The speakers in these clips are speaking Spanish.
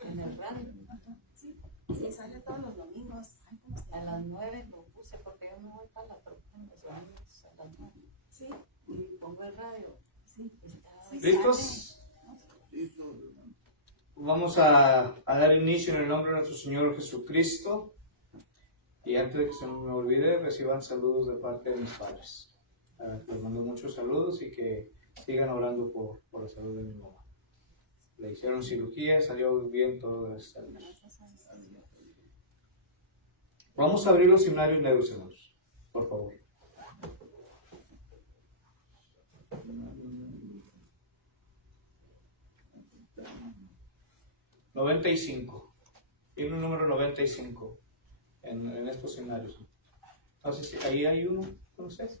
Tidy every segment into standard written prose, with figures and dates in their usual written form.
En el radio. Sí, sale todos los domingos. A las 9 lo puse porque yo me voy para la próxima a las 9. Sí. Y pongo el radio. Sí. ¿Listos? Vamos a dar inicio en el nombre de nuestro Señor Jesucristo. Y antes de que se me olvide, reciban saludos de parte de mis padres. Les mando muchos saludos y que sigan orando por la salud de mi mamá. Le hicieron cirugía, salió bien todo, gracias a Dios. Vamos a abrir los himnarios negros, hermanos, por favor. $95. Himno número 95 en estos himnarios. Entonces, ahí hay uno con ustedes.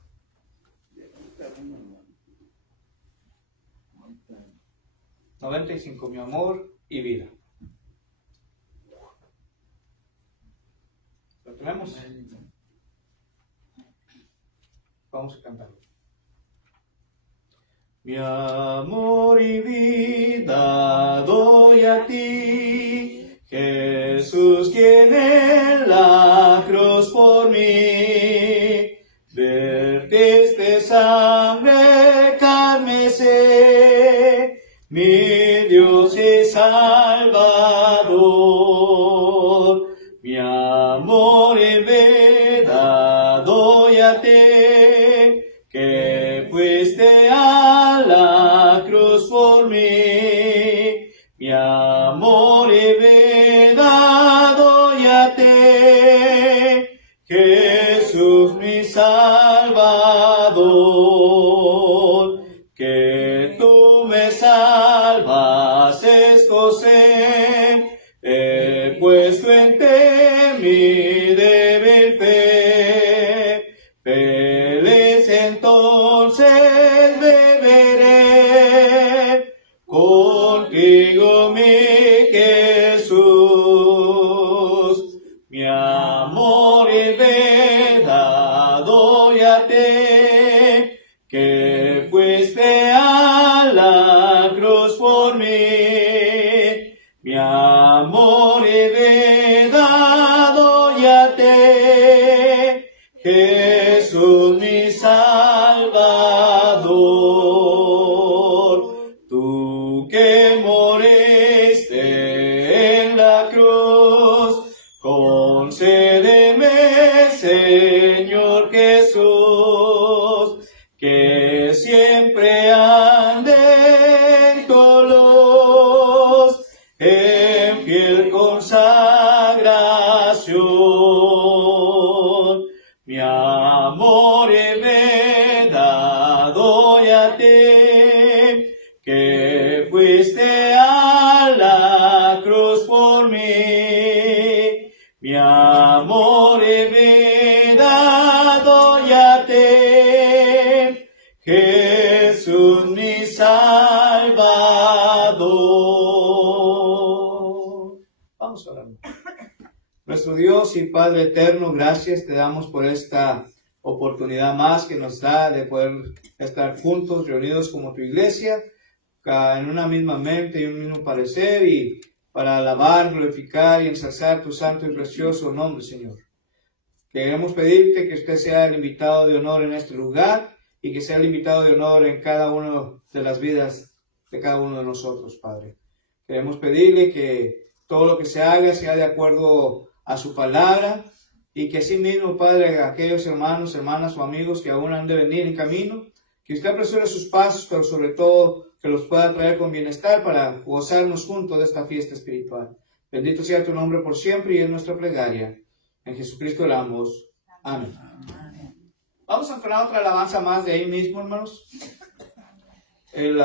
95, mi amor y vida. ¿Lo tenemos? Vamos a cantarlo. Mi amor y vida doy a ti, Jesús, quien en la cruz por mí vertiste sangre, carmesí, mi Dios y Salvador. Mi amor y vida doy a ti, que fuiste a la cruz por mí. Mi amor y vida doy a ti, Jesús mi Salvador. Que tú me salvas, José, he puesto en ti mi débil fe. Feliz entonces beberé contigo, mi Jesús. Mi amor y vida doy a ti, que fuiste a la cruz por mí. Mi amor y vida doy a ti, Jesús mi Salvador. Tú que moriste en la cruz, concédeme, Señor Jesús, que siempre ande en tu luz, en fiel consagración. Mi amor y vida doy a ti, que fuiste a la cruz por mí. Mi amor y vida doy a ti, Jesús mi Salvador. Vamos a orar. Nuestro Dios y Padre eterno, gracias te damos por esta oportunidad más que nos da de poder estar juntos, reunidos como tu iglesia, en una misma mente y un mismo parecer, y para alabar, glorificar y ensalzar tu santo y precioso nombre, Señor. Queremos pedirte que usted sea el invitado de honor en este lugar y que sea el invitado de honor en cada una de las vidas de cada uno de nosotros, Padre. Queremos pedirle que todo lo que se haga sea de acuerdo a su palabra, y que así mismo, Padre, aquellos hermanos, hermanas o amigos que aún han de venir en camino, que usted apresure sus pasos, pero sobre todo que los pueda traer con bienestar para gozarnos juntos de esta fiesta espiritual. Bendito sea tu nombre por siempre y es nuestra plegaria. En Jesucristo oramos. Amén. Vamos a entonar otra alabanza más de ahí mismo, hermanos. El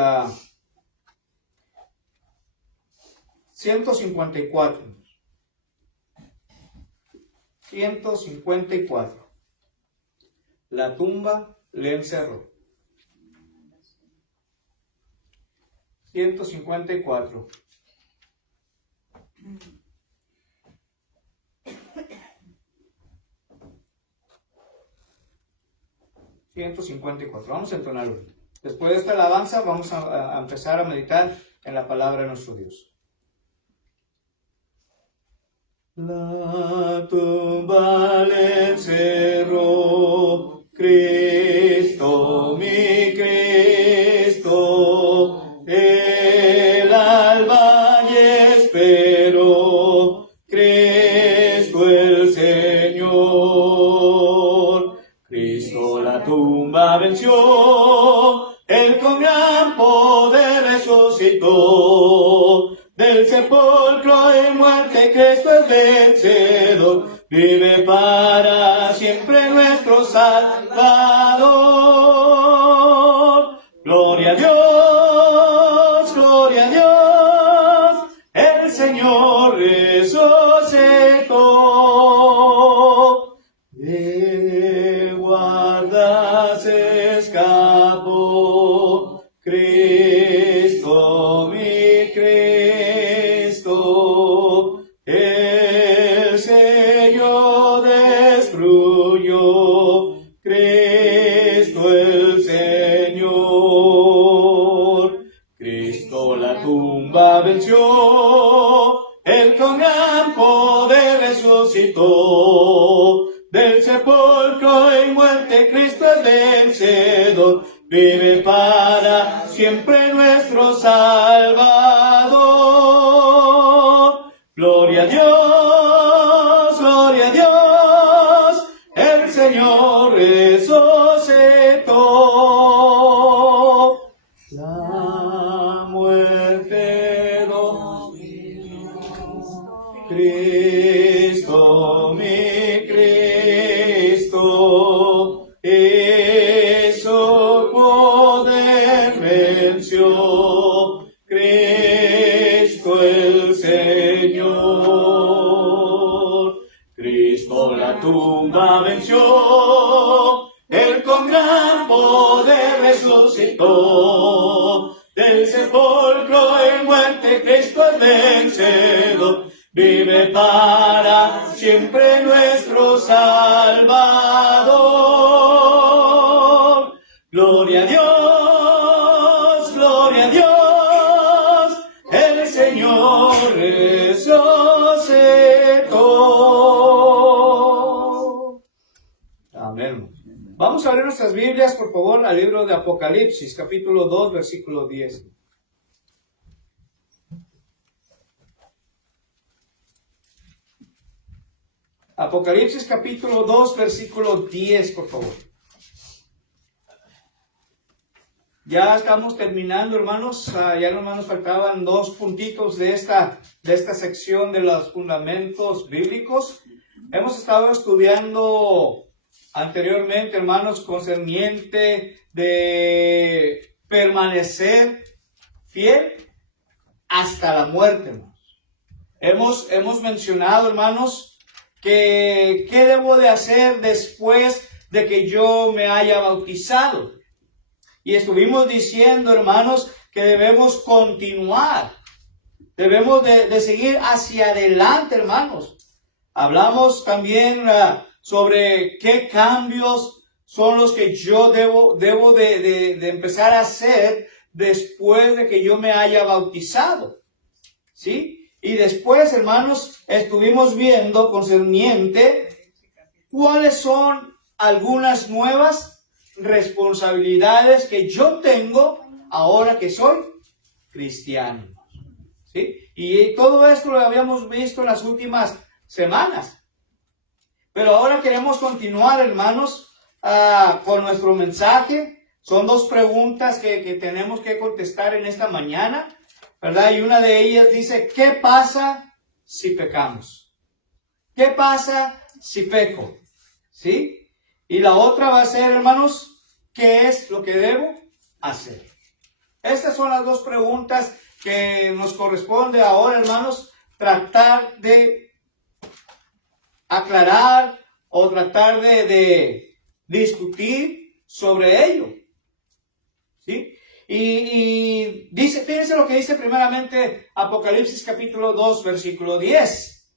154. 154. La tumba le encerró. 154. Vamos a entonarlo. Después de esta alabanza vamos a empezar a meditar en la palabra de nuestro Dios. La tumba le encerró Cristo, mi Cristo, el alba y esperó Cristo el Señor. Cristo la tumba venció, Él con gran poder resucitó. Del sepulcro y muerte Cristo es vencedor, vive para siempre nuestro Salvador. Gloria a Dios, el Señor resucitó. De guarda se escapó Cristo, mi Cristo, el sello destruyó Cristo el Señor. Cristo la tumba venció, Él con gran poder resucitó. Del sepulcro y muerte Cristo es vencedor, vive para siempre nuestro Salvador. Gloria a Dios, el Señor resucitó. La muerte dominó Cristo, mi Cristo, y su poder venció Cristo el Señor. Cristo la tumba venció, Él con gran poder resucitó. Del sepulcro y muerte Cristo es vencedor, vive para siempre nuestro Salvador. Gloria a Dios, el Señor resucitó. Amén. Vamos a abrir nuestras Biblias, por favor, al libro de Apocalipsis, capítulo 2, versículo 10. Apocalipsis capítulo 2, versículo 10, por favor. Ya estamos terminando, hermanos. Ya nomás nos faltaban 2 puntitos de esta sección de los fundamentos bíblicos. Hemos estado estudiando anteriormente, hermanos, concerniente de permanecer fiel hasta la muerte, hermanos. Hemos mencionado, hermanos, que qué debo de hacer después de que yo me haya bautizado. Y estuvimos diciendo, hermanos, que debemos continuar. Debemos de seguir hacia adelante, hermanos. Hablamos también sobre qué cambios son los que yo debo de empezar a hacer después de que yo me haya bautizado. ¿Sí? Y después, hermanos, estuvimos viendo concerniente cuáles son algunas nuevas responsabilidades que yo tengo ahora que soy cristiano. ¿Sí? Y todo esto lo habíamos visto en las últimas semanas. Pero ahora queremos continuar, hermanos, con nuestro mensaje. Son 2 preguntas que tenemos que contestar en esta mañana, ¿verdad? Y una de ellas dice, ¿qué pasa si pecamos? ¿Qué pasa si peco? ¿Sí? Y la otra va a ser, hermanos, ¿qué es lo que debo hacer? Estas son las 2 preguntas que nos corresponde ahora, hermanos, tratar de aclarar o tratar de discutir sobre ello. ¿Sí? Y dice, fíjense lo que dice primeramente Apocalipsis capítulo 2, versículo 10.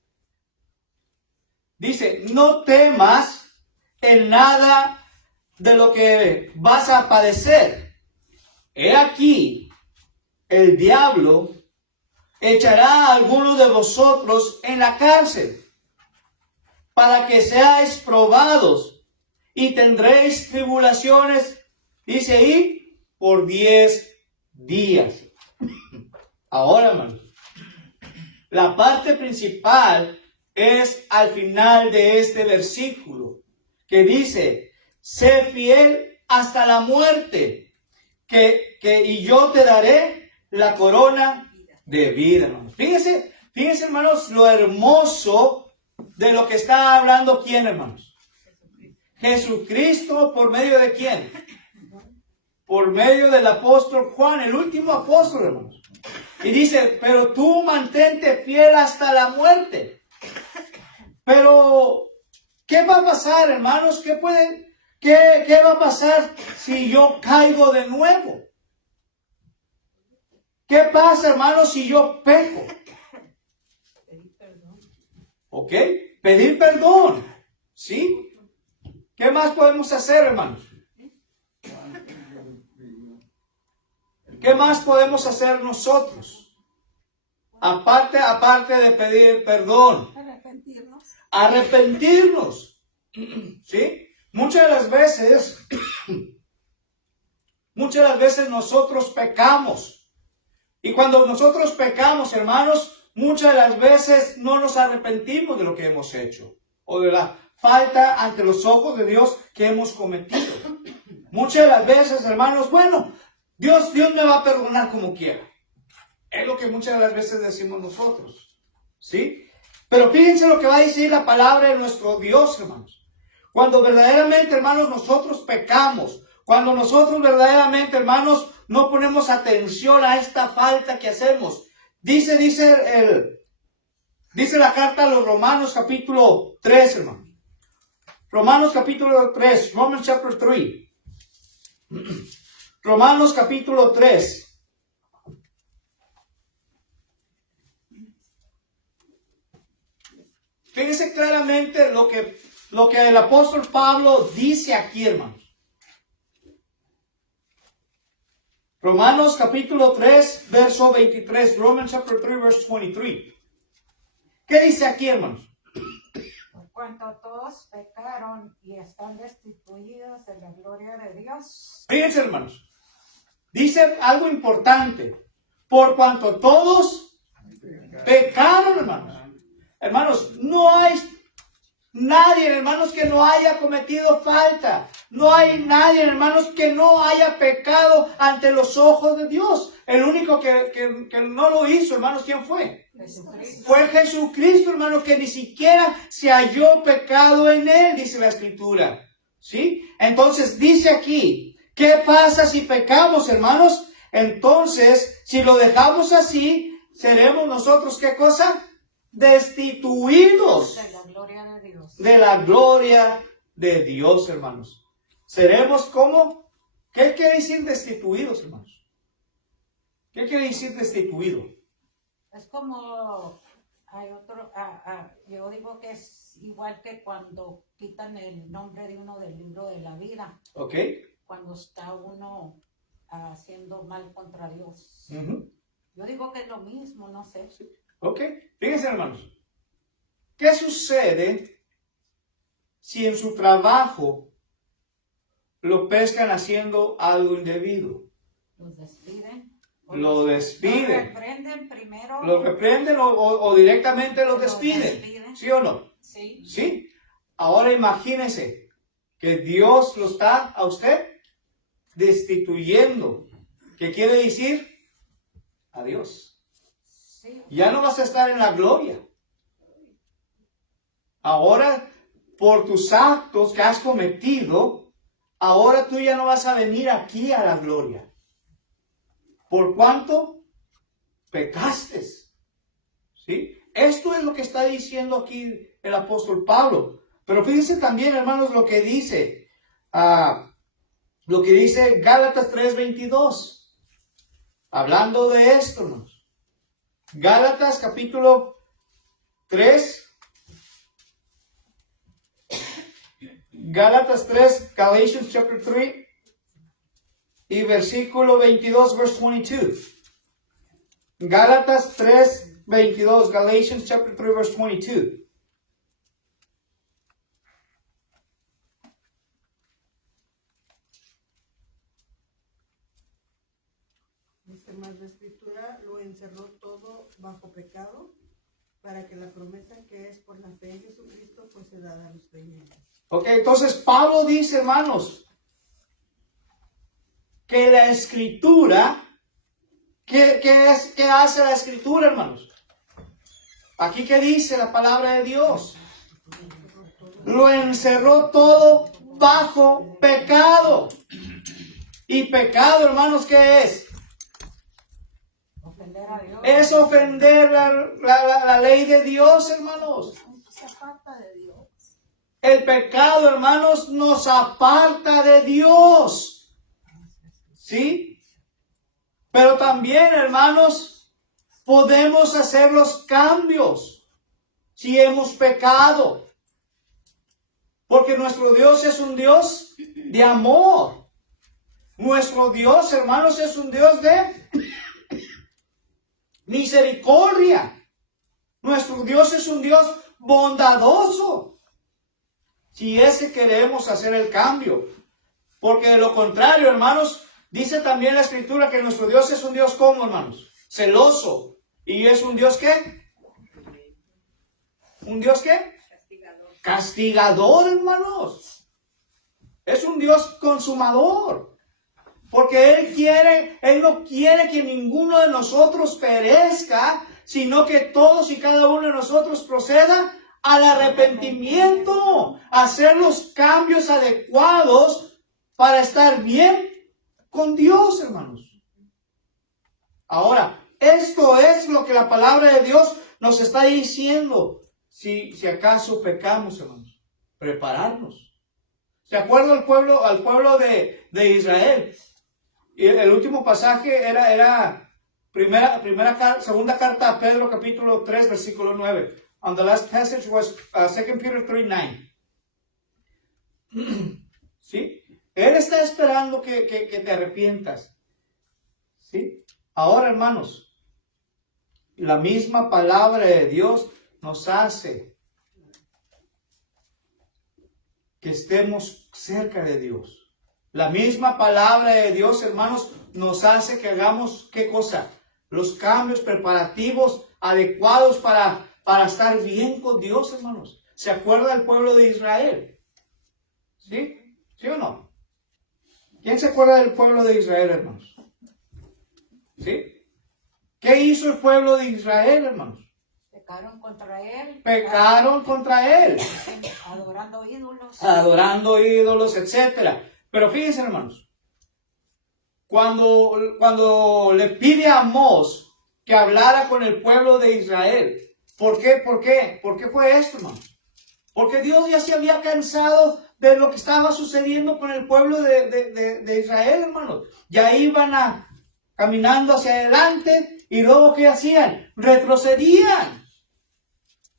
Dice, no temas en nada de lo que vas a padecer. He aquí, el diablo echará a algunos de vosotros en la cárcel, para que seáis probados, y tendréis tribulaciones, dice ahí, por 10 días. Ahora, hermanos, la parte principal es al final de este versículo, que dice, sé fiel hasta la muerte, y yo te daré la corona de vida, hermanos. Fíjense, hermanos, lo hermoso de lo que está hablando quién, hermanos. Jesucristo, ¿por medio de quién? Por medio del apóstol Juan, el último apóstol, hermanos. Y dice, pero tú mantente fiel hasta la muerte. Pero, ¿qué va a pasar, hermanos? ¿Qué va a pasar si yo caigo de nuevo? ¿Qué pasa, hermanos, si yo peco? Pedir perdón. ¿Ok? Pedir perdón. ¿Sí? ¿Qué más podemos hacer, hermanos? ¿Qué más podemos hacer nosotros? Aparte de pedir perdón. Arrepentirnos. ¿Sí? Muchas de las veces nosotros pecamos. Y cuando nosotros pecamos, hermanos, muchas de las veces no nos arrepentimos de lo que hemos hecho. O de la falta ante los ojos de Dios que hemos cometido. Muchas de las veces, hermanos, bueno, Dios me va a perdonar como quiera. Es lo que muchas de las veces decimos nosotros. ¿Sí? Pero fíjense lo que va a decir la palabra de nuestro Dios, hermanos. Cuando verdaderamente, hermanos, nosotros pecamos, cuando nosotros verdaderamente, hermanos, no ponemos atención a esta falta que hacemos. Dice la carta a los Romanos capítulo 3, hermanos. Romanos capítulo 3, Romans chapter 3. Romanos capítulo 3. Fíjense claramente lo que el apóstol Pablo dice aquí, hermanos. Romanos capítulo 3, verso 23. Romans chapter 3, verse 23. ¿Qué dice aquí, hermanos? Por cuanto todos pecaron y están destituidos de la gloria de Dios. Fíjense, hermanos. Dice algo importante. Por cuanto todos pecaron, hermanos. Hermanos, no hay nadie, hermanos, que no haya cometido falta. No hay nadie, hermanos, que no haya pecado ante los ojos de Dios. El único que no lo hizo, hermanos, ¿quién fue? Jesucristo. Fue Jesucristo, hermanos, que ni siquiera se halló pecado en él, dice la Escritura. ¿Sí? Entonces dice aquí, ¿qué pasa si pecamos, hermanos? Entonces, si lo dejamos así, seremos nosotros, ¿qué cosa? Destituidos De la gloria de Dios. de la gloria de Dios, hermanos. Seremos como, ¿qué quiere decir destituidos, hermanos? ¿Qué quiere decir destituido? Es como, hay otro, yo digo que es igual que cuando quitan el nombre de uno del libro de la vida. ¿Ok? Cuando está uno haciendo mal contra Dios. Uh-huh. Yo digo que es lo mismo, no sé. ¿Ok? Fíjense, hermanos. ¿Qué sucede si en su trabajo lo pescan haciendo algo indebido? Los despiden. Lo despiden. Los reprenden primero. Lo reprenden o directamente lo Los despiden. despiden. ¿Sí o no? Sí. ¿Sí? Ahora imagínense que Dios lo está a usted destituyendo. ¿Qué quiere decir? Adiós. Sí. Ya no vas a estar en la gloria. Ahora, por tus actos que has cometido, ahora tú ya no vas a venir aquí a la gloria. ¿Por cuánto? Pecaste. ¿Sí? Esto es lo que está diciendo aquí el apóstol Pablo. Pero fíjense también, hermanos, lo que dice Gálatas 3:22. Hablando de esto, hermanos. Gálatas capítulo 3. Gálatas 3, Galatians chapter 3 y versículo 22, verse 22. Gálatas 3, 22, Galatians chapter 3, verse 22. Dice más la escritura, lo encerró todo bajo pecado, para que la promesa que es por la fe en Jesucristo pues se da a los creyentes. Ok, entonces Pablo dice, hermanos, que la escritura, ¿qué hace la escritura, hermanos? Aquí que dice la palabra de Dios, lo encerró todo bajo pecado. Y pecado, hermanos, ¿qué es? Ofender a Dios. Es ofender la ley de Dios, hermanos. Se aparta de Dios. El pecado, hermanos, nos aparta de Dios. ¿Sí? Pero también, hermanos, podemos hacer los cambios si hemos pecado. Porque nuestro Dios es un Dios de amor. Nuestro Dios, hermanos, es un Dios de misericordia. Nuestro Dios es un Dios bondadoso. Si es que queremos hacer el cambio. Porque de lo contrario, hermanos, dice también la Escritura que nuestro Dios es un Dios como, hermanos, celoso. ¿Y es un Dios qué? ¿Un Dios qué? Castigador. Castigador, hermanos. Es un Dios consumador. Porque Él no quiere que ninguno de nosotros perezca, sino que todos y cada uno de nosotros proceda al arrepentimiento, a hacer los cambios adecuados para estar bien con Dios, hermanos. Ahora, esto es lo que la palabra de Dios nos está diciendo. Si acaso pecamos, hermanos, prepararnos. ¿Se acuerda al pueblo de Israel? Y el último pasaje era segunda carta a Pedro, capítulo 3, versículo 9. And the last passage was 2 Peter 3:9. ¿Sí? Él está esperando que te arrepientas. ¿Sí? Ahora, hermanos, la misma palabra de Dios nos hace que estemos cerca de Dios. La misma palabra de Dios, hermanos, nos hace que hagamos, ¿qué cosa? Los cambios preparativos adecuados para estar bien con Dios, hermanos. ¿Se acuerda del pueblo de Israel? ¿Sí? ¿Sí o no? ¿Quién se acuerda del pueblo de Israel, hermanos? ¿Sí? ¿Qué hizo el pueblo de Israel, hermanos? Pecaron contra Él. Pecaron contra Él. Adorando ídolos. Adorando ídolos, etcétera. Pero fíjense, hermanos, cuando le pide a Amós que hablara con el pueblo de Israel, ¿por qué? ¿Por qué? ¿Por qué fue esto, hermanos? Porque Dios ya se había cansado de lo que estaba sucediendo con el pueblo de Israel, hermanos. Ya iban caminando hacia adelante y luego ¿qué hacían? Retrocedían.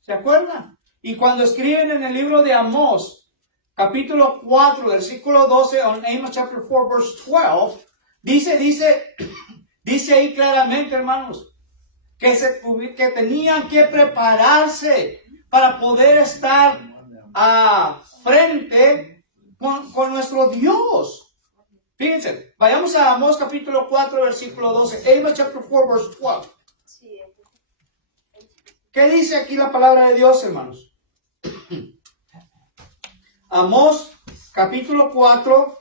¿Se acuerdan? Y cuando escriben en el libro de Amós, capítulo 4, versículo 12, on Amos chapter 4, verse 12, dice ahí claramente, hermanos, que tenían que prepararse para poder estar frente con nuestro Dios. Fíjense, vayamos a Amós capítulo 4, versículo 12, Amos chapter 4, verse 12. ¿Qué dice aquí la palabra de Dios, hermanos? Amós, capítulo 4,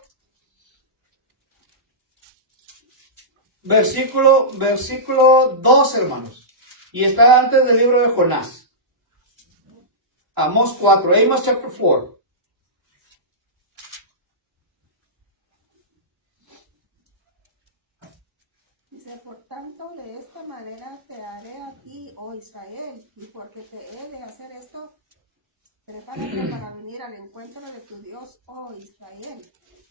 versículo 2, hermanos. Y está antes del libro de Jonás. Amós 4, Amos chapter 4. Dice, por tanto, de esta manera te haré a ti, oh Israel, y porque te he de hacer esto, prepárate para venir al encuentro de tu Dios, oh Israel.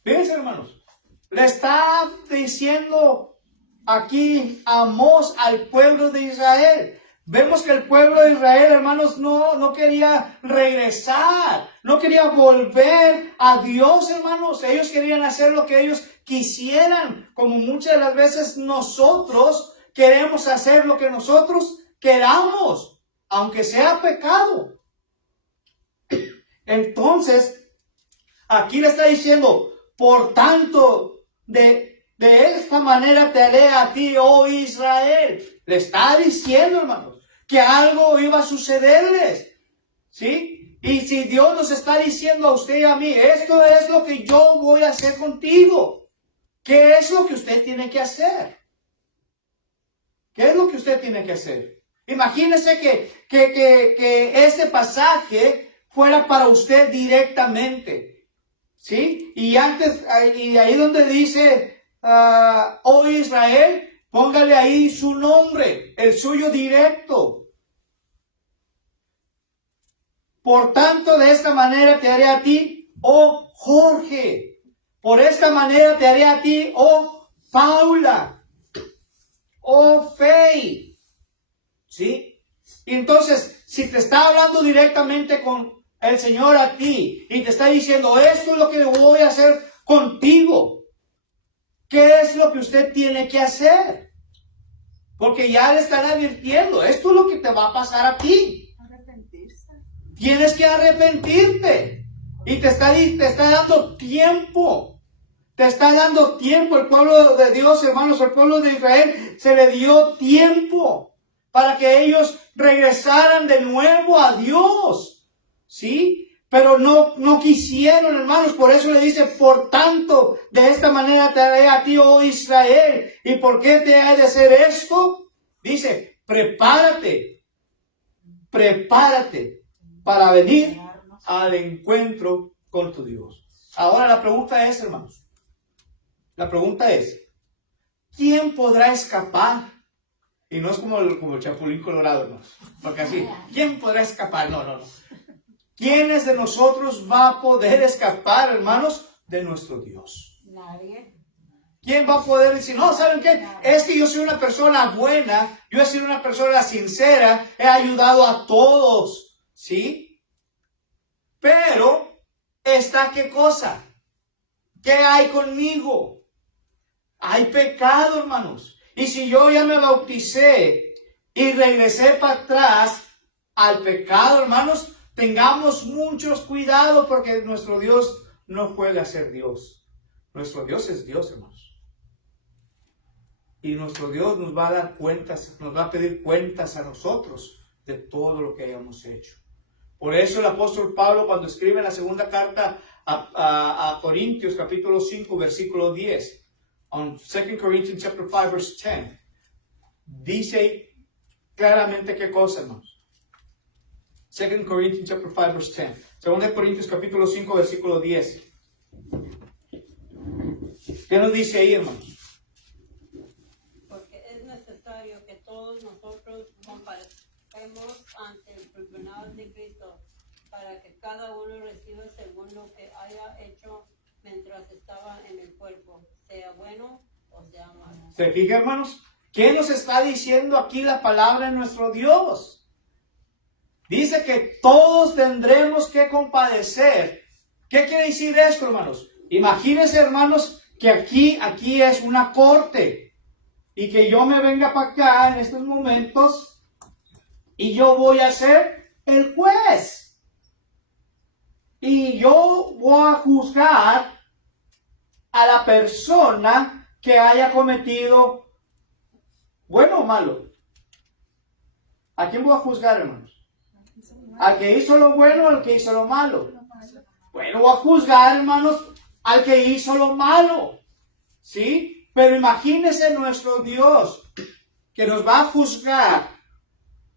Fíjense, hermanos, le está diciendo aquí Amós al pueblo de Israel. Vemos que el pueblo de Israel, hermanos, no quería regresar, no quería volver a Dios, hermanos. Ellos querían hacer lo que ellos quisieran, como muchas de las veces nosotros queremos hacer lo que nosotros queramos, aunque sea pecado. Entonces, aquí le está diciendo, por tanto, de esta manera te haré a ti, oh Israel. Le está diciendo, hermanos, que algo iba a sucederles, ¿sí? Y si Dios nos está diciendo a usted y a mí, esto es lo que yo voy a hacer contigo, ¿qué es lo que usted tiene que hacer? ¿Qué es lo que usted tiene que hacer? Imagínese que este pasaje fuera para usted directamente, ¿sí? Y ahí donde dice, oh Israel, póngale ahí su nombre, el suyo directo. Por tanto, de esta manera te haré a ti, oh Jorge. Por esta manera te haré a ti, oh Paula. Oh Fey. ¿Sí? Y entonces, si te está hablando directamente con el Señor a ti y te está diciendo, esto es lo que voy a hacer contigo, ¿qué es lo que usted tiene que hacer? Porque ya le están advirtiendo, esto es lo que te va a pasar a ti. Arrepentirse. Tienes que arrepentirte. Y te está dando tiempo. Te está dando tiempo. El pueblo de Dios, hermanos, el pueblo de Israel, se le dio tiempo para que ellos regresaran de nuevo a Dios. ¿Sí? Pero no quisieron, hermanos. Por eso le dice, por tanto, de esta manera te haré a ti, oh Israel. ¿Y por qué te ha de hacer esto? Dice, prepárate para venir al encuentro con tu Dios. Ahora la pregunta es, hermanos, ¿quién podrá escapar? Y no es como el Chapulín Colorado, hermanos, porque así, ¿quién podrá escapar? No. ¿Quiénes de nosotros va a poder escapar, hermanos, de nuestro Dios? Nadie. ¿Quién va a poder decir, no, ¿saben qué? Es que yo soy una persona buena, yo he sido una persona sincera, he ayudado a todos, ¿sí? Pero, ¿está qué cosa? ¿Qué hay conmigo? Hay pecado, hermanos. Y si yo ya me bauticé y regresé para atrás al pecado, hermanos, tengamos muchos cuidado porque nuestro Dios no juega a ser Dios. Nuestro Dios es Dios, hermanos. Y nuestro Dios nos va a dar cuentas, nos va a pedir cuentas a nosotros de todo lo que hayamos hecho. Por eso el apóstol Pablo, cuando escribe en la segunda carta a Corintios, capítulo 5, versículo 10, on 2 Corinthians chapter 5, verse 10, dice claramente qué cosa, hermanos. 2 Corinthians chapter 5, verse 10. 2 Corintios capítulo 5, versículo 10. ¿Qué nos dice ahí, hermanos? Porque es necesario que todos nosotros comparezcamos ante el tribunal de Cristo, para que cada uno reciba según lo que haya hecho mientras estaba en el cuerpo, sea bueno o sea malo. ¿Se fija, hermanos? ¿Qué nos está diciendo aquí la palabra de nuestro Dios? Dice que todos tendremos que compadecer. ¿Qué quiere decir esto, hermanos? Imagínense, hermanos, que aquí es una corte y que yo me venga para acá en estos momentos y yo voy a ser el juez. Y yo voy a juzgar a la persona que haya cometido bueno o malo. ¿A quién voy a juzgar, hermanos? ¿Al que hizo lo bueno o al que hizo lo malo? Bueno, voy a juzgar, hermanos, al que hizo lo malo. ¿Sí? Pero imagínense nuestro Dios que nos va a juzgar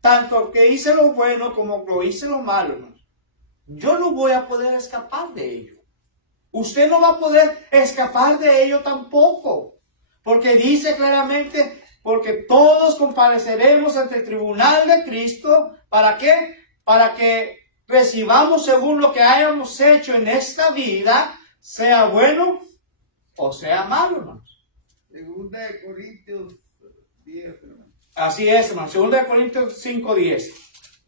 tanto que hice lo bueno como que hice lo malo, hermanos. Yo no voy a poder escapar de ello. Usted no va a poder escapar de ello tampoco. Porque dice claramente, porque todos compareceremos ante el tribunal de Cristo. ¿Para qué? Para que recibamos según lo que hayamos hecho en esta vida, sea bueno o sea malo, hermanos. Segunda de Corintios 10, hermano. Así es, hermano. 2 Corintios 5:10.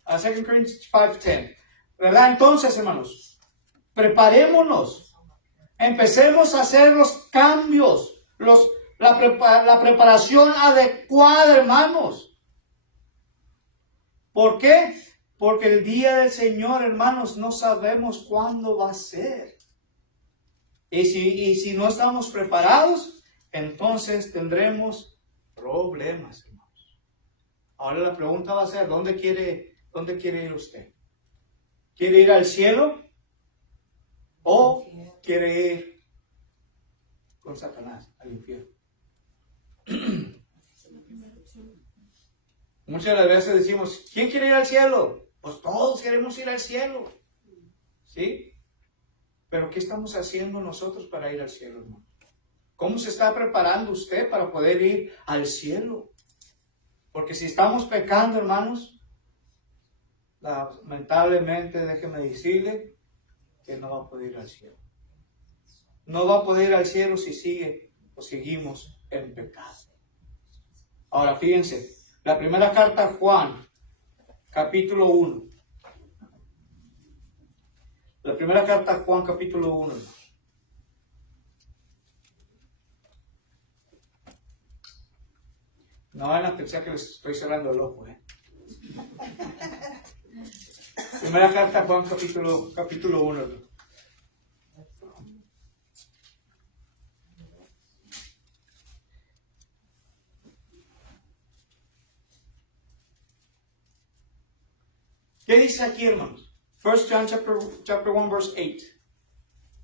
2 Corinthians 5:10. ¿Verdad? Entonces, hermanos, preparémonos. Empecemos a hacer los cambios, la preparación adecuada, hermanos. ¿Por qué? Porque el día del Señor, hermanos, no sabemos cuándo va a ser. Y si no estamos preparados, entonces tendremos problemas, hermanos. Ahora la pregunta va a ser, ¿dónde quiere ir usted? ¿Quiere ir al cielo? ¿O quiere ir con Satanás al infierno? Muchas de las veces decimos, ¿quién quiere ir al cielo? Pues todos queremos ir al cielo. ¿Sí? Pero ¿qué estamos haciendo nosotros para ir al cielo, hermano? ¿Cómo se está preparando usted para poder ir al cielo? Porque si estamos pecando, hermanos, lamentablemente, déjeme decirle que no va a poder ir al cielo. No va a poder ir al cielo si sigue o seguimos en pecado. Ahora, fíjense, la primera carta a Juan, capítulo 1. La primera carta a Juan, capítulo 1. No van a pensar que les estoy cerrando el ojo, Primera carta a Juan, capítulo 1. ¿Qué dice aquí, hermanos? 1 John chapter 1, verse 8.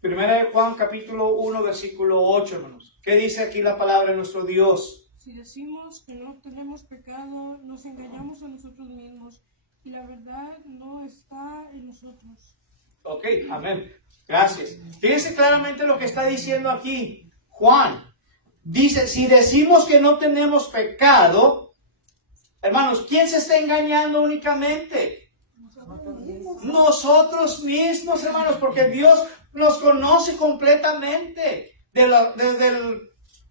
Primera de Juan, capítulo 1, versículo 8, hermanos. ¿Qué dice aquí la palabra de nuestro Dios? Si decimos que no tenemos pecado, nos engañamos a nosotros mismos y la verdad no está en nosotros. Ok, amén. Gracias. Fíjense claramente lo que está diciendo aquí Juan. Dice, si decimos que no tenemos pecado, hermanos, ¿quién se está engañando únicamente? Nosotros mismos, hermanos, porque Dios nos conoce completamente. Desde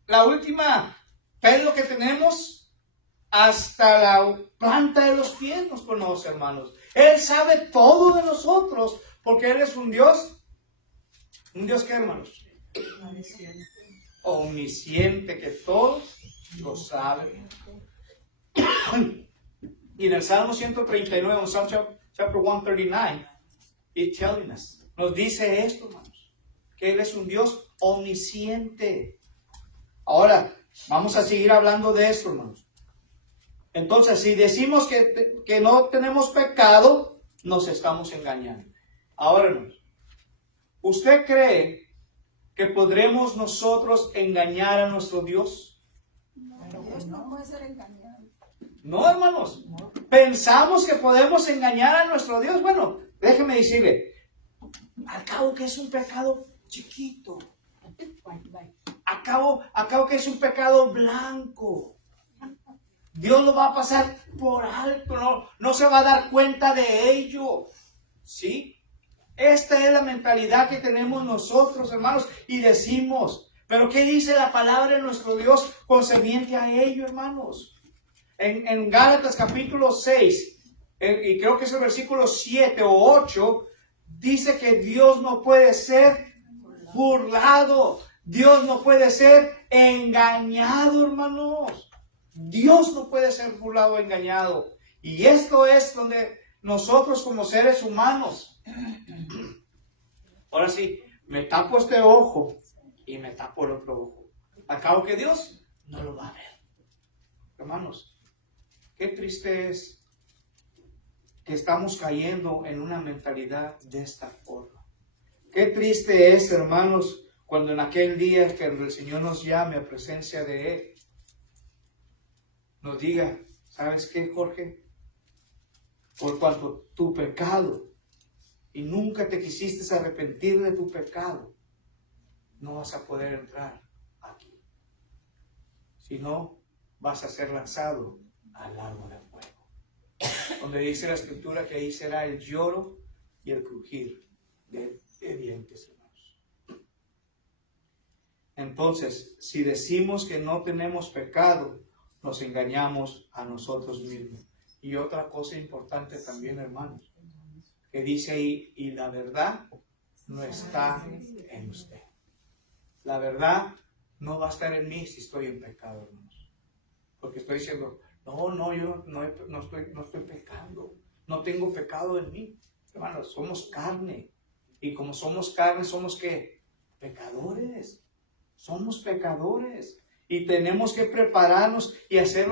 la última pelo que tenemos hasta la planta de los pies nos conoce, hermanos. Él sabe todo de nosotros porque Él es un Dios. ¿Un Dios qué, hermanos? Omnisciente, que todo lo sabe. Y en el Salmo 139, en Psalm chapter 139, it's telling us, nos dice esto, hermanos, que Él es un Dios omnisciente. Ahora, vamos a seguir hablando de esto, hermanos. Entonces, si decimos que no tenemos pecado, nos estamos engañando. Ahora, hermanos, ¿usted cree que podremos nosotros engañar a nuestro Dios? Dios no puede ser engañado. No, hermanos. Pensamos que podemos engañar a nuestro Dios. Bueno, déjeme decirle, al cabo que es un pecado chiquito. Acabo que es un pecado blanco. Dios lo va a pasar por alto, no se va a dar cuenta de ello. ¿Sí? Esta es la mentalidad que tenemos nosotros, hermanos, y decimos, pero ¿qué dice la palabra de nuestro Dios concerniente a ello, hermanos? En Gálatas capítulo 6, y creo que es el versículo 7 o 8, dice que Dios no puede ser burlado. Dios no puede ser engañado, hermanos. Dios no puede ser burlado o engañado. Y esto es donde nosotros como seres humanos, ahora sí, me tapo este ojo y me tapo el otro ojo. Acabo que Dios no lo va a ver. Hermanos, qué triste es que estamos cayendo en una mentalidad de esta forma. Qué triste es, hermanos, cuando en aquel día que el Señor nos llame a presencia de Él, nos diga, ¿sabes qué, Jorge? Por cuanto tu pecado, y nunca te quisiste arrepentir de tu pecado, no vas a poder entrar aquí. Si no, vas a ser lanzado al lago de fuego, donde dice la Escritura que ahí será el lloro y el crujir de dientes, hermanos. Entonces, si decimos que no tenemos pecado, nos engañamos a nosotros mismos. Y otra cosa importante también, hermanos, que dice ahí, y la verdad no está en usted. La verdad no va a estar en mí si estoy en pecado, hermanos. Porque estoy diciendo, yo no estoy pecando. No tengo pecado en mí. Hermanos, somos carne. Y como somos carne, ¿somos qué? Pecadores. Somos pecadores. Y tenemos que prepararnos y hacer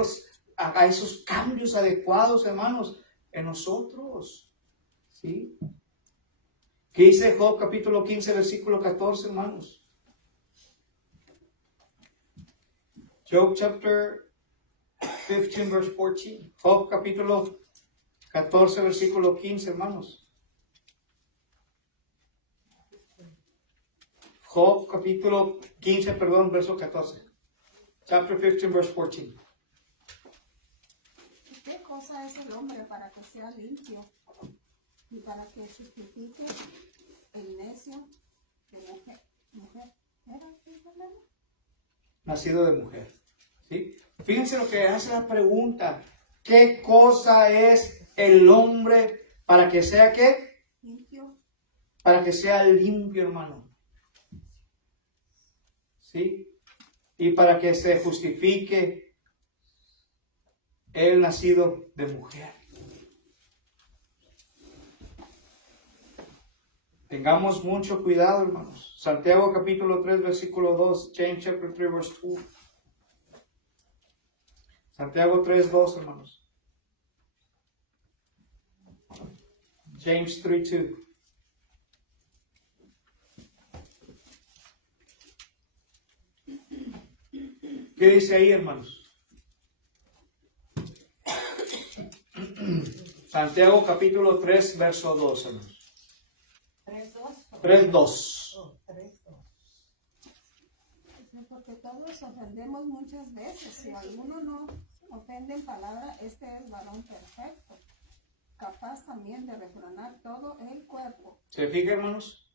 a esos cambios adecuados, hermanos, en nosotros. ¿Sí? ¿Qué dice Job capítulo 15, versículo 14, hermanos? Job chapter 15, verse 14. Job capítulo 14, versículo 15, hermanos. Job capítulo 15, verso 14. Chapter 15, verse 14. ¿Qué cosa es el hombre para que sea limpio y para que justifique el necio de mujer? ¿Era qué problema? Nacido de mujer. ¿Sí? Fíjense lo que hace la pregunta. ¿Qué cosa es el hombre para que sea qué? Limpio. Para que sea limpio, hermano. ¿Sí? Y para que se justifique el nacido de mujer. Tengamos mucho cuidado, hermanos. Santiago capítulo 3, versículo 2. James chapter 3, verse 2. Santiago 3, 2, hermanos. James 3, 2. ¿Qué dice ahí, hermanos? Santiago capítulo 3, verso 2, hermanos. 3:2. Porque todos ofendemos muchas veces. Si alguno no ofende en palabra, este es varón perfecto, capaz también de refrenar todo el cuerpo. ¿Se fija, hermanos?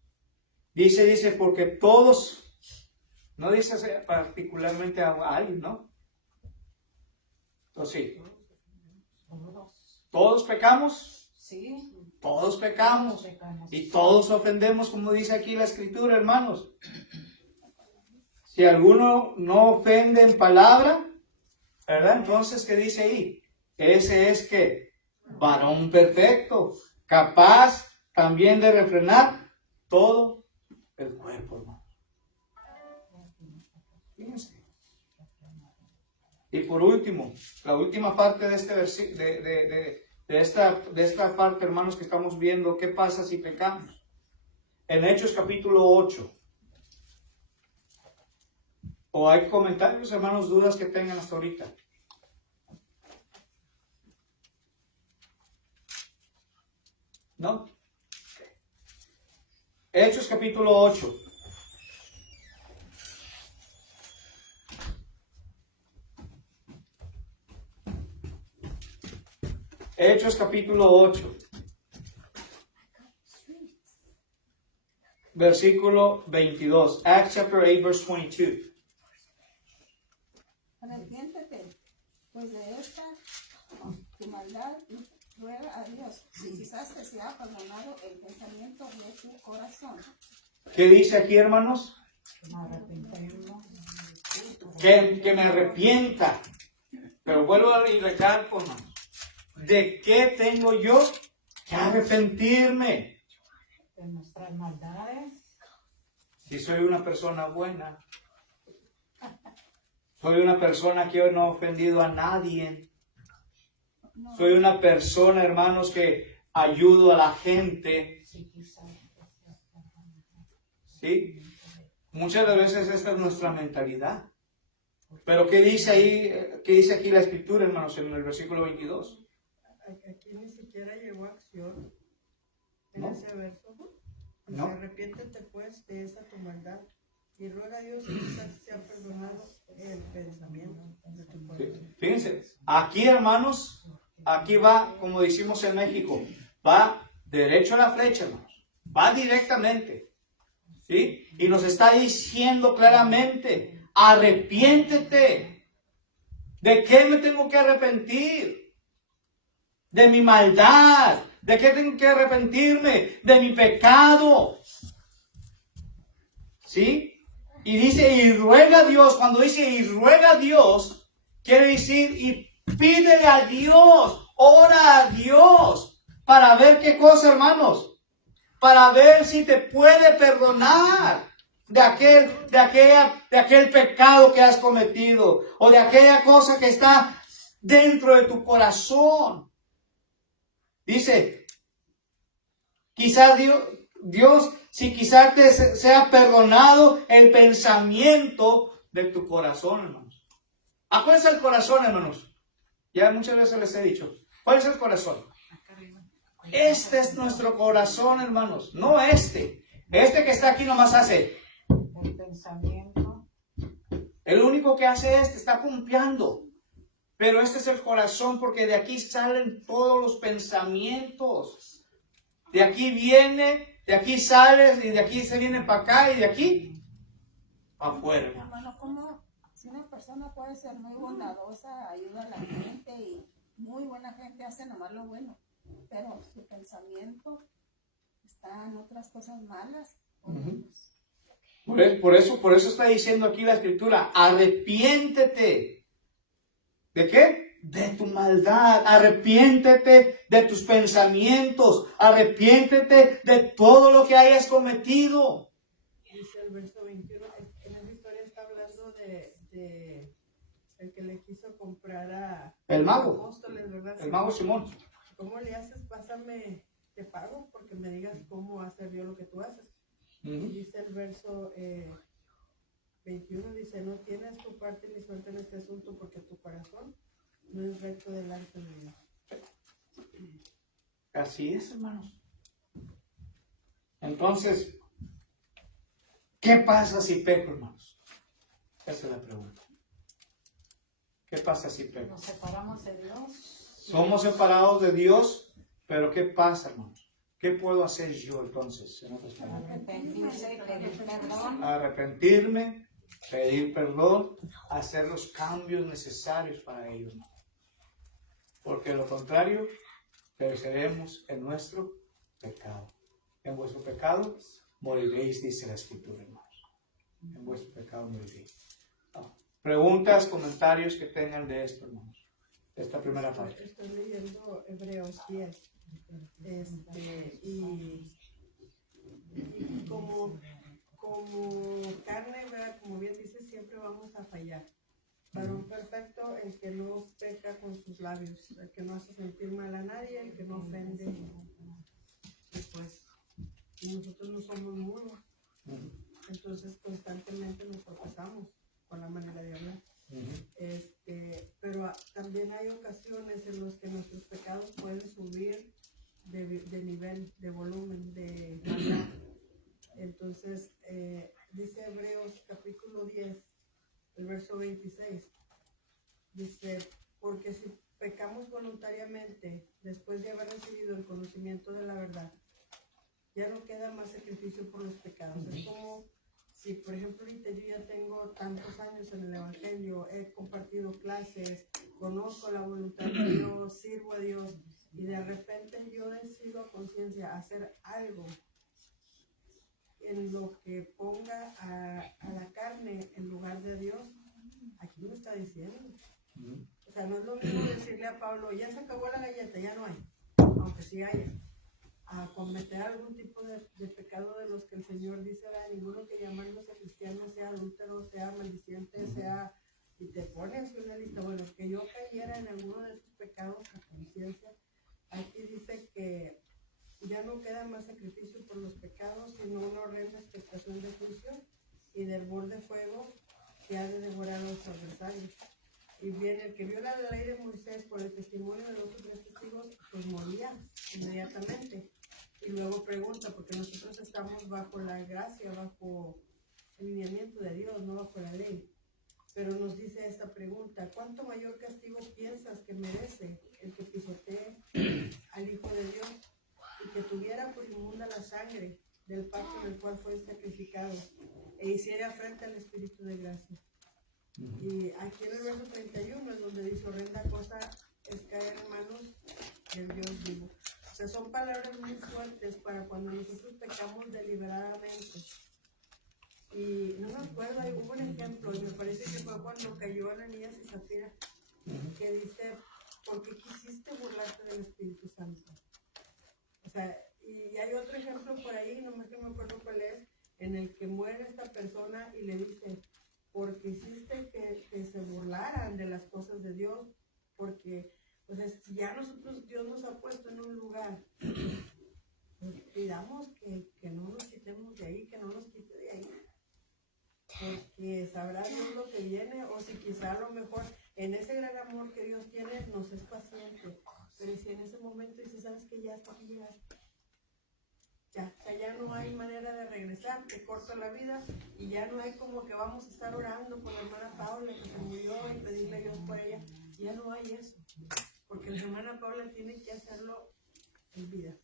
Dice, porque todos, no dice particularmente a alguien, ¿no? Entonces, sí. ¿Todos pecamos? Sí. Todos pecamos. Y todos ofendemos, como dice aquí la Escritura, hermanos. Si alguno no ofende en palabra, ¿verdad? Entonces, ¿qué dice ahí? Ese es que varón perfecto, capaz también de refrenar todo el cuerpo, hermano. Fíjense. Y por último, la última parte de este versículo, de esta parte, hermanos, que estamos viendo, ¿qué pasa si pecamos? En Hechos capítulo 8. ¿O hay comentarios, hermanos, dudas que tengan hasta ahorita? ¿No? Hechos capítulo 8. Hechos capítulo 8. Versículo 22. Acts chapter 8, verse 22. Arrepiéntete, pues de esta tu maldad ruega a Dios. Si quizás te sea perdonado el pensamiento de tu corazón. ¿Qué dice aquí, hermanos? Que me arrepienta. Pero vuelvo a recalcar, hermanos. ¿De qué tengo yo que arrepentirme? De nuestras maldades. Si soy una persona buena. Soy una persona que no ha ofendido a nadie. Soy una persona, hermanos, que ayudo a la gente. ¿Sí? Muchas de veces esta es nuestra mentalidad. Pero ¿qué dice ahí? ¿Qué dice aquí la Escritura, hermanos, en el versículo 22? Aquí ni siquiera llegó a acción en ¿No? ese verso. ¿No? Arrepiéntete pues de esa tu maldad y ruega a Dios que quizás te sea perdonado el pensamiento de tu corazón. Fíjense, aquí, hermanos, aquí va, como decimos en México, va derecho a la flecha, hermanos. Va directamente. ¿Sí? Y nos está diciendo claramente, arrepiéntete. ¿De qué me tengo que arrepentir? De mi maldad. ¿De qué tengo que arrepentirme? De mi pecado. ¿Sí? Y dice, y ruega a Dios. Cuando dice, y ruega a Dios, quiere decir, y pídele a Dios, ora a Dios, para ver qué cosa, hermanos, para ver si te puede perdonar de aquel pecado que has cometido, o de aquella cosa que está dentro de tu corazón. Dice, quizás Dios, si quizás te sea perdonado el pensamiento de tu corazón, hermanos. ¿A cuál es el corazón, hermanos? Ya muchas veces les he dicho, ¿cuál es el corazón? Este es nuestro corazón, hermanos, no este. Este que está aquí nomás hace. El pensamiento. El único que hace está pumpeando. Pero este es el corazón, porque de aquí salen todos los pensamientos. De aquí viene, de aquí sales, y de aquí se viene para acá, y de aquí para afuera. Hermano, ¿cómo si una persona puede ser muy bondadosa, ayuda a la gente y muy buena gente, hace nomás lo bueno, pero su pensamiento está en otras cosas malas? Por eso está diciendo aquí la Escritura, arrepiéntete. ¿De qué? De tu maldad. Arrepiéntete de tus pensamientos. Arrepiéntete de todo lo que hayas cometido. Dice el verso 21, en esa historia está hablando de el que le quiso comprar a El mago. apóstoles, ¿verdad? El mago Simón. ¿Cómo le haces? Pásame, te pago porque me digas cómo hacer yo lo que tú haces. Y dice el verso 21, dice, no tienes tu parte ni suerte en este asunto porque tu corazón no es recto delante de Dios. Así es, hermanos. Entonces, ¿qué pasa si peco, hermanos? Esa es la pregunta. ¿Qué pasa si peco? Nos separamos de Dios. Somos separados de Dios, pero ¿qué pasa, hermanos? ¿Qué puedo hacer yo entonces? En otras palabras? Arrepentirse, pedir perdón. Arrepentirme, pedir perdón, hacer los cambios necesarios para ellos. Porque de lo contrario, pereceremos en nuestro pecado. En vuestro pecado moriréis, dice la Escritura, hermanos. En vuestro pecado moriréis. Preguntas, comentarios que tengan de esto, hermanos. De esta primera parte. Estoy leyendo Hebreos 10. Y como carne, ¿verdad? Como bien dice, siempre vamos a fallar. Varón perfecto, el que no peca con sus labios, el que no hace sentir mal a nadie, el que no ofende. Y pues nosotros no somos mudos, entonces constantemente nos tropezamos con la manera de hablar. Pero también hay ocasiones en las que nuestros pecados pueden subir de nivel, de volumen, de maldad. Entonces, dice Hebreos capítulo 10, el verso 26, dice, porque si pecamos voluntariamente después de haber recibido el conocimiento de la verdad, ya no queda más sacrificio por los pecados. Es como si, por ejemplo, ahorita yo ya tengo tantos años en el Evangelio, he compartido clases, conozco la voluntad de Dios, sirvo a Dios, y de repente yo decido a conciencia hacer algo en lo que ponga a la carne en lugar de Dios. Aquí lo está diciendo. O sea, no es lo mismo decirle a Pablo, ya se acabó la galleta, ya no hay, aunque sí haya, a cometer algún tipo de pecado de los que el Señor dice, ninguno que llamándose cristiano sea adúltero, sea maldiciente, sea, y te pones una lista, bueno, que yo cayera en alguno de esos pecados a conciencia. Aquí dice que ya no queda más sacrificio por los pecados, sino una horrenda expectación de juicio y del borde de fuego que ha de devorar a los adversarios. Y bien, el que viola la ley de Moisés por el testimonio de los otros testigos, pues moría inmediatamente. Y luego pregunta, porque nosotros estamos bajo la gracia, bajo el lineamiento de Dios, no bajo la ley. Pero nos dice esta pregunta, ¿cuánto mayor castigo piensas que merece el que pisotee al Hijo de Dios y que tuviera por inmunda la sangre del pacto en el cual fue sacrificado purificado e hiciera frente al Espíritu de gracia. Y aquí en el verso 31 es donde dice, horrenda cosa es caer en manos del Dios vivo. O sea, son palabras muy fuertes para cuando nosotros pecamos deliberadamente. Y no me acuerdo, hubo un ejemplo, y me parece que fue cuando cayó Ananías y Zafira, que dice, ¿por qué quisiste burlarte del Espíritu Santo? O sea, y hay otro ejemplo por ahí, nomás que no me acuerdo cuál es, en el que muere esta persona y le dice, porque hiciste que se burlaran de las cosas de Dios, porque, o sea, si ya nosotros, Dios nos ha puesto en un lugar, pues pidamos que no nos quitemos de ahí, que no nos quite de ahí, porque sabrá Dios lo que viene, o si quizá a lo mejor en ese gran amor que Dios tiene, nos es paciente, pero si en ese momento dice, sabes que ya hasta aquí llegaste, ya, o sea, ya no hay manera de regresar, te corta la vida y ya no hay como que vamos a estar orando por la hermana Paula que se murió y pedirle a Dios por ella, ya no hay eso, porque la hermana Paula tiene que hacerlo en vida.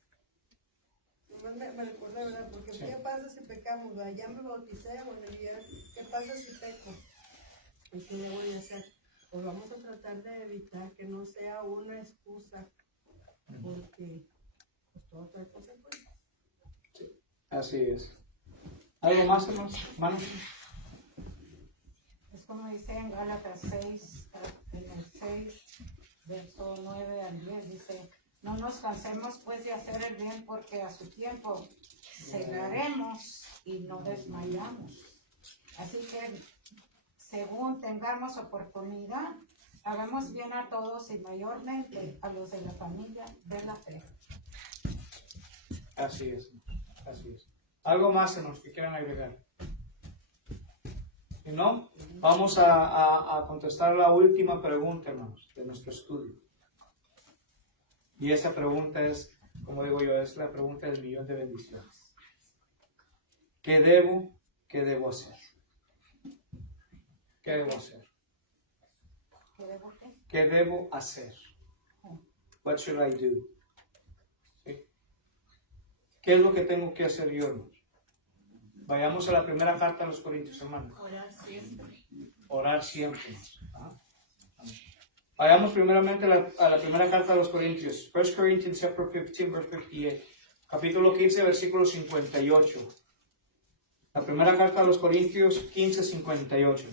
Me recuerda, ¿verdad? Porque sí. ¿Qué pasa si pecamos? ¿Verdad? Ya me bauticé, bueno, ¿qué pasa si peco? ¿Y qué le voy a hacer? Pues vamos a tratar de evitar que no sea una excusa, porque pues toda otra cosa pues. Sí, así es. ¿Algo más, hermanos? Es como dice en Gálatas 6, en el 6, verso 9 al 10, dice, no nos cansemos pues de hacer el bien, porque a su tiempo segaremos y no desmayamos. Así que, según tengamos oportunidad, hagamos bien a todos y mayormente a los de la familia de la fe. Así es. ¿Algo más, hermanos, que quieran agregar? Si no, vamos a contestar la última pregunta, hermanos, de nuestro estudio. Y esa pregunta es, como digo yo, es la pregunta del millón de bendiciones. ¿Qué debo hacer? ¿Qué debo hacer? ¿Qué debo hacer? What should I do? ¿Sí? ¿Qué es lo que tengo que hacer yo, hermanos? Vayamos a la primera carta a los Corintios, hermanos. Orar siempre. ¿Ah? Vayamos primeramente a la primera carta a los Corintios. 1 Corinthians chapter 15, verse 58. Capítulo 15, versículo 58. La primera carta a los Corintios 15, 58.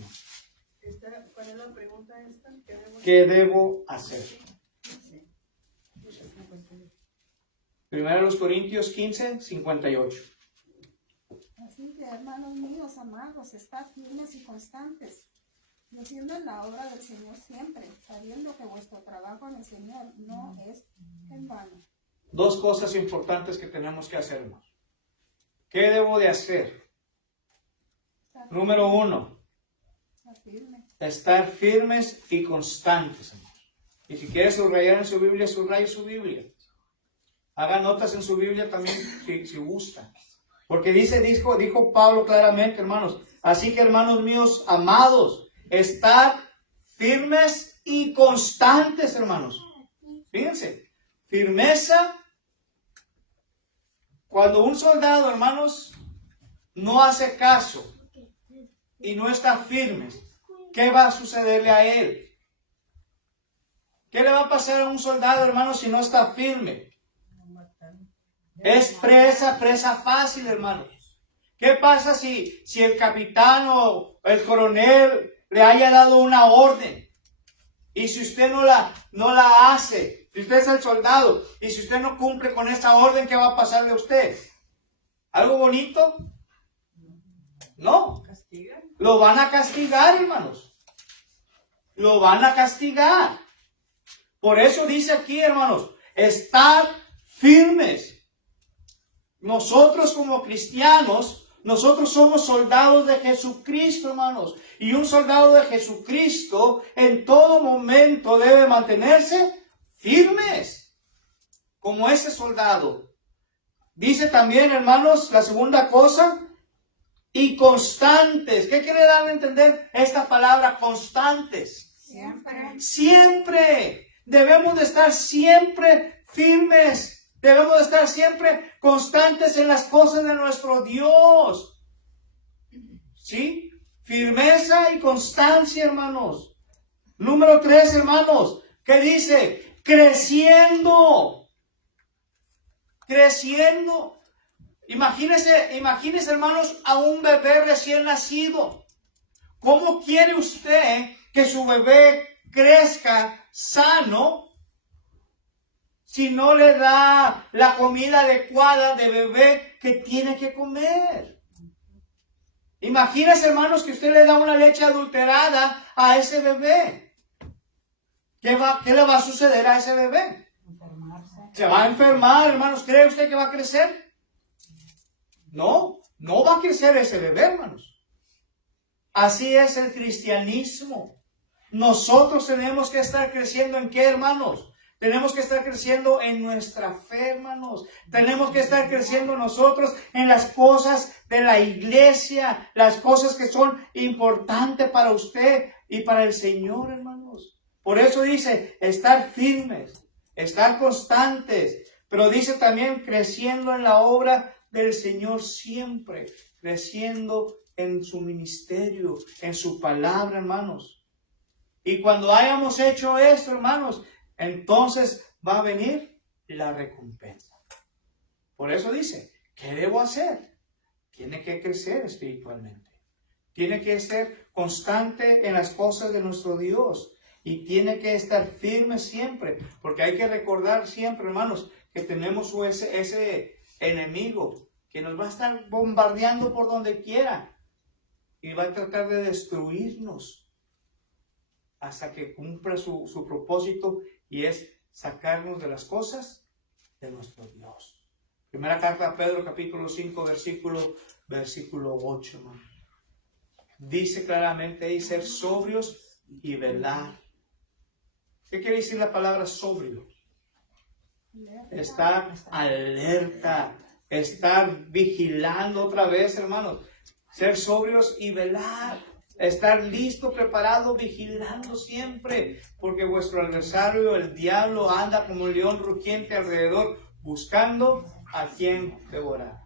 ¿Cuál es la pregunta esta? ¿Qué debo hacer? Primera a los Corintios 15, 58. Así que, hermanos míos, amados, estad firmes y constantes, haciendo la obra del Señor siempre, sabiendo que vuestro trabajo en el Señor no es en vano. Dos cosas importantes que tenemos que hacer, hermanos. ¿Qué debo de hacer? Número 1, estar firmes y constantes, hermanos. Y si quieres subrayar en su Biblia, subraye su Biblia. Haga notas en su Biblia también si gusta. Porque dijo Pablo claramente, hermanos, así que, hermanos míos amados, estar firmes y constantes, hermanos. Fíjense, firmeza. Cuando un soldado, hermanos, no hace caso y no está firme, ¿qué va a sucederle a él? ¿Qué le va a pasar a un soldado, hermanos, si no está firme? Es presa fácil, hermanos. ¿Qué pasa si el capitán o el coronel le haya dado una orden? Y si usted no la hace, si usted es el soldado, y si usted no cumple con esa orden, ¿qué va a pasarle a usted? ¿Algo bonito? No. Lo van a castigar, hermanos. Lo van a castigar. Por eso dice aquí, hermanos, estar firmes. Nosotros como cristianos, nosotros somos soldados de Jesucristo, hermanos. Y un soldado de Jesucristo en todo momento debe mantenerse firmes, como ese soldado. Dice también, hermanos, la segunda cosa, y constantes. ¿Qué quiere darle a entender esta palabra constantes? Siempre. Debemos de estar siempre firmes. Debemos de estar siempre constantes en las cosas de nuestro Dios. ¿Sí? Firmeza y constancia, hermanos. Número 3, hermanos. ¿Qué dice? Creciendo. Creciendo. Imagínense, hermanos, a un bebé recién nacido. ¿Cómo quiere usted que su bebé crezca sano si no le da la comida adecuada de bebé que tiene que comer? Imagínese, hermanos, que usted le da una leche adulterada a ese bebé. ¿Qué le va a suceder a ese bebé? Enfermarse. Se va a enfermar, hermanos. ¿Cree usted que va a crecer? No va a crecer ese bebé, hermanos. Así es el cristianismo. Nosotros tenemos que estar creciendo ¿en qué, hermanos? Tenemos que estar creciendo en nuestra fe, hermanos. Tenemos que estar creciendo nosotros en las cosas de la iglesia, las cosas que son importantes para usted y para el Señor, hermanos. Por eso dice, estar firmes, estar constantes, pero dice también creciendo en la obra del Señor siempre, creciendo en su ministerio, en su palabra, hermanos. Y cuando hayamos hecho esto, hermanos, entonces va a venir la recompensa. Por eso dice, ¿qué debo hacer? Tiene que crecer espiritualmente. Tiene que ser constante en las cosas de nuestro Dios. Y tiene que estar firme siempre. Porque hay que recordar siempre, hermanos, que tenemos ese enemigo que nos va a estar bombardeando por donde quiera. Y va a tratar de destruirnos hasta que cumpla su propósito, y es sacarnos de las cosas de nuestro Dios. Primera carta a Pedro, capítulo 5, versículo 8. Hermano. Dice claramente ahí, ser sobrios y velar. ¿Qué quiere decir la palabra sobrio? Estar alerta, estar vigilando otra vez, hermanos. Ser sobrios y velar. Estar listo, preparado, vigilando siempre. Porque vuestro adversario, el diablo, anda como un león rugiente alrededor, buscando a quien devorar.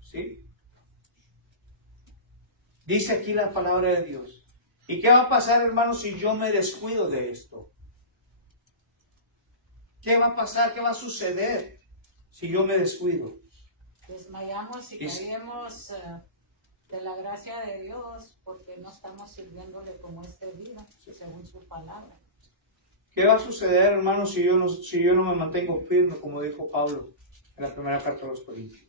¿Sí? Dice aquí la palabra de Dios. ¿Y qué va a pasar, hermanos, si yo me descuido de esto? ¿Qué va a pasar? ¿Qué va a suceder si yo me descuido? Desmayamos y caemos de la gracia de Dios porque no estamos sirviéndole como es debido, según su palabra. ¿Qué va a suceder, hermanos, si yo no me mantengo firme, como dijo Pablo en la primera carta de los Corintios?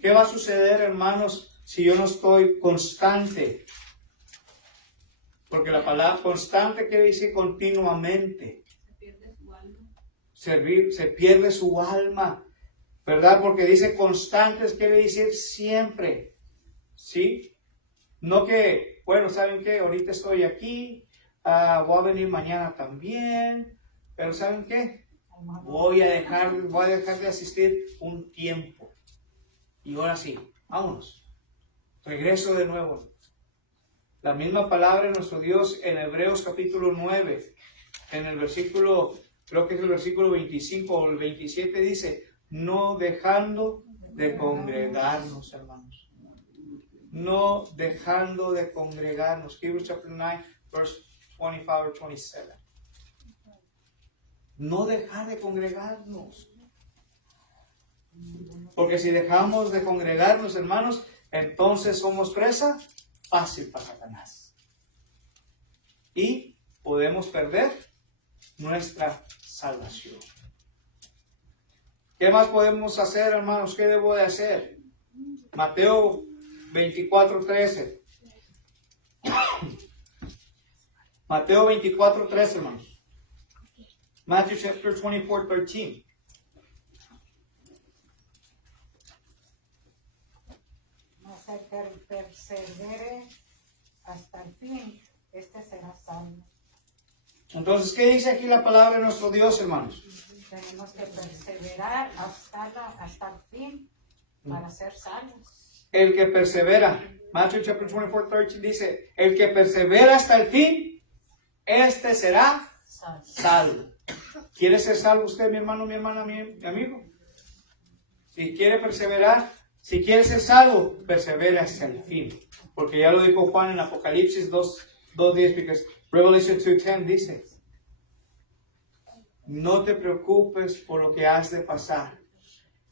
¿Qué va a suceder, hermanos, si yo no estoy constante? Porque la palabra constante quiere decir continuamente. Se pierde su alma. Se pierde su alma, ¿verdad? Porque dice constantes quiere decir siempre, ¿sí? No que, bueno, ¿saben qué? Ahorita estoy aquí, voy a venir mañana también, pero ¿saben qué? Voy a dejar de asistir un tiempo. Y ahora sí, vámonos. Regreso de nuevo. La misma palabra de nuestro Dios en Hebreos capítulo 9, en el versículo, creo que es el versículo 25 o el 27, dice, no dejando de congregarnos, hermanos. No dejando de congregarnos. Hebrews chapter 9, verse 25 or 27. No dejar de congregarnos. Porque si dejamos de congregarnos, hermanos, entonces somos presa fácil para Satanás. Y podemos perder nuestra salvación. ¿Qué más podemos hacer, hermanos? ¿Qué debo de hacer? Mateo 24:13. Mateo 24:13, hermanos. Matthew chapter 24:13. Mas el que persevere hasta el fin, este será salvo. Entonces, ¿qué dice aquí la palabra de nuestro Dios, hermanos? Tenemos que perseverar hasta el fin para ser salvos. El que persevera. Matthew chapter 24:13 dice, el que persevera hasta el fin, este será salvo. ¿Quiere ser salvo usted, mi hermano, mi hermana, mi amigo? Si quiere perseverar, si quiere ser salvo, persevera hasta el fin. Porque ya lo dijo Juan en Apocalipsis 2:10, porque Revelation 2:10 dice, no te preocupes por lo que has de pasar.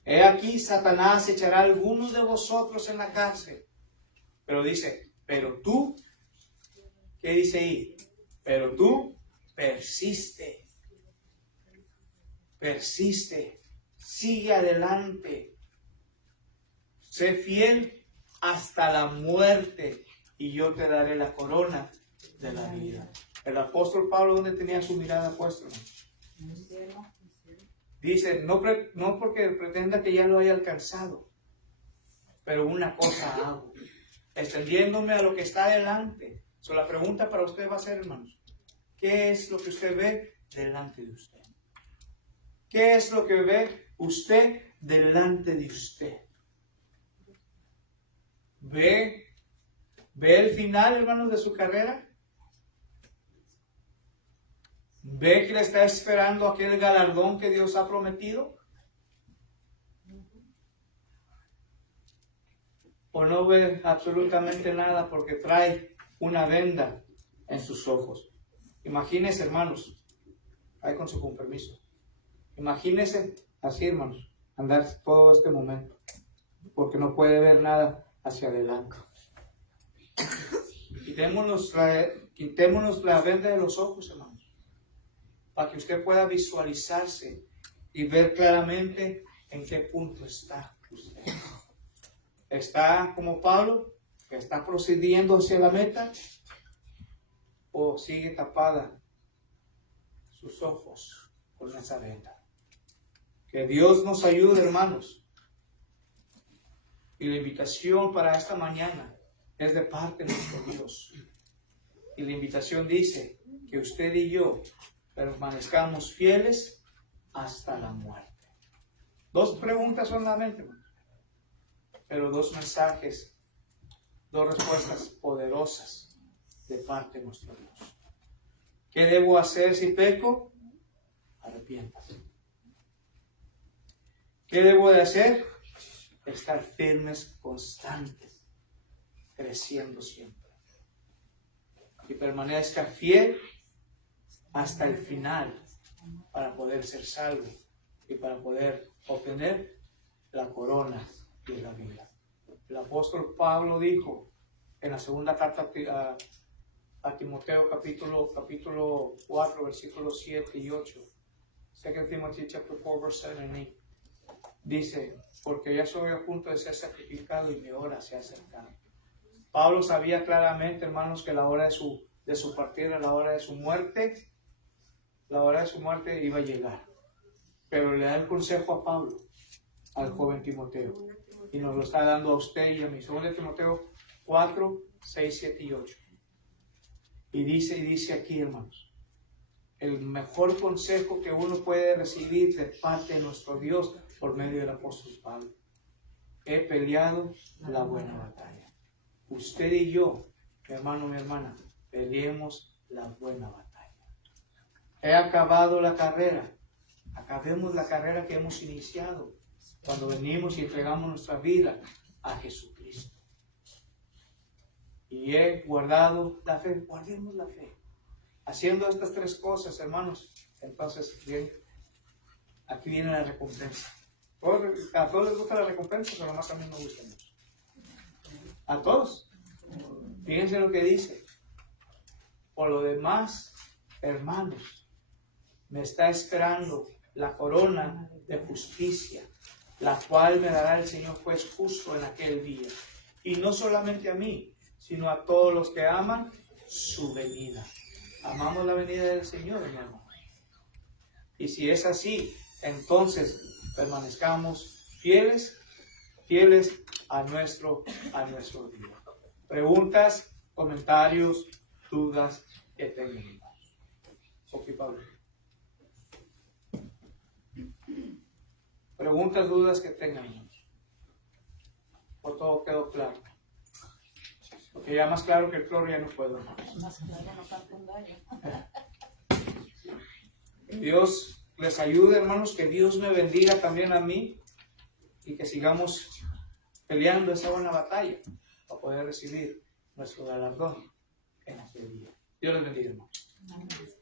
He aquí, Satanás echará a algunos de vosotros en la cárcel. Pero dice, pero tú, ¿qué dice ahí? Pero tú persiste. Persiste. Sigue adelante. Sé fiel hasta la muerte y yo te daré la corona de la vida. El apóstol Pablo, ¿dónde tenía su mirada puesta? En el cielo. Dice, no porque pretenda que ya lo haya alcanzado, pero una cosa hago, extendiéndome a lo que está delante. So, la pregunta para usted va a ser, hermanos, ¿qué es lo que usted ve delante de usted? ¿Qué es lo que ve usted delante de usted? ¿Ve el final, hermanos, de su carrera? ¿Ve que le está esperando aquel galardón que Dios ha prometido? ¿O no ve absolutamente nada porque trae una venda en sus ojos? Imagínense, hermanos, ahí con su compromiso. Imagínense así, hermanos, andar todo este momento, porque no puede ver nada hacia adelante. Quitémonos la venda de los ojos, hermanos, para que usted pueda visualizarse y ver claramente en qué punto está usted. ¿Está como Pablo, que está procediendo hacia la meta? ¿O sigue tapada sus ojos con esa venda? Que Dios nos ayude, hermanos. Y la invitación para esta mañana es de parte de nuestro Dios. Y la invitación dice que usted y yo permanezcamos fieles hasta la muerte. 2 preguntas solamente, pero 2 mensajes, 2 respuestas poderosas de parte de nuestro Dios. ¿Qué debo hacer si peco? Arrepiéntase. ¿Qué debo de hacer? Estar firmes, constantes, creciendo siempre. Y permanezca fiel hasta el final para poder ser salvo y para poder obtener la corona de la vida. El apóstol Pablo dijo en la segunda carta a Timoteo capítulo 4 versículos 7 y 8, 2 Timothy chapter 4 verse 7 and 8, dice, porque ya soy a punto de ser sacrificado y mi hora se ha acercado. Pablo sabía claramente, hermanos, que la hora de su partida, la hora de su muerte iba a llegar. Pero le da el consejo a Pablo, al joven Timoteo, y nos lo está dando a usted y a mí. 2 Timoteo 4, 6, 7 y 8. Y dice aquí, hermanos, el mejor consejo que uno puede recibir de parte de nuestro Dios por medio del apóstol Pablo. He peleado la buena batalla. Usted y yo, mi hermano, mi hermana, peleemos la buena batalla. He acabado la carrera. Acabemos la carrera que hemos iniciado cuando venimos y entregamos nuestra vida a Jesucristo. Y he guardado la fe. Guardemos la fe. Haciendo estas 3 cosas, hermanos, entonces bien, aquí viene la recompensa. ¿A todos les gusta la recompensa o nomás a mí me gusta mucho? ¿A todos? Fíjense lo que dice. Por lo demás, hermanos, me está esperando la corona de justicia, la cual me dará el Señor juez justo en aquel día. Y no solamente a mí, sino a todos los que aman su venida. Amamos la venida del Señor, hermano. Y si es así, entonces permanezcamos fieles a nuestro Dios. Preguntas, comentarios, dudas que tengan. Ok, Pablo. Preguntas, dudas que tengan. Por todo quedó claro. Porque ya más claro que el cloro ya no puedo. Más claro, no tanto un daño. Dios les ayude, hermanos, que Dios me bendiga también a mí y que sigamos peleando esa buena batalla para poder recibir nuestro galardón en aquel día. Dios les bendiga, hermanos.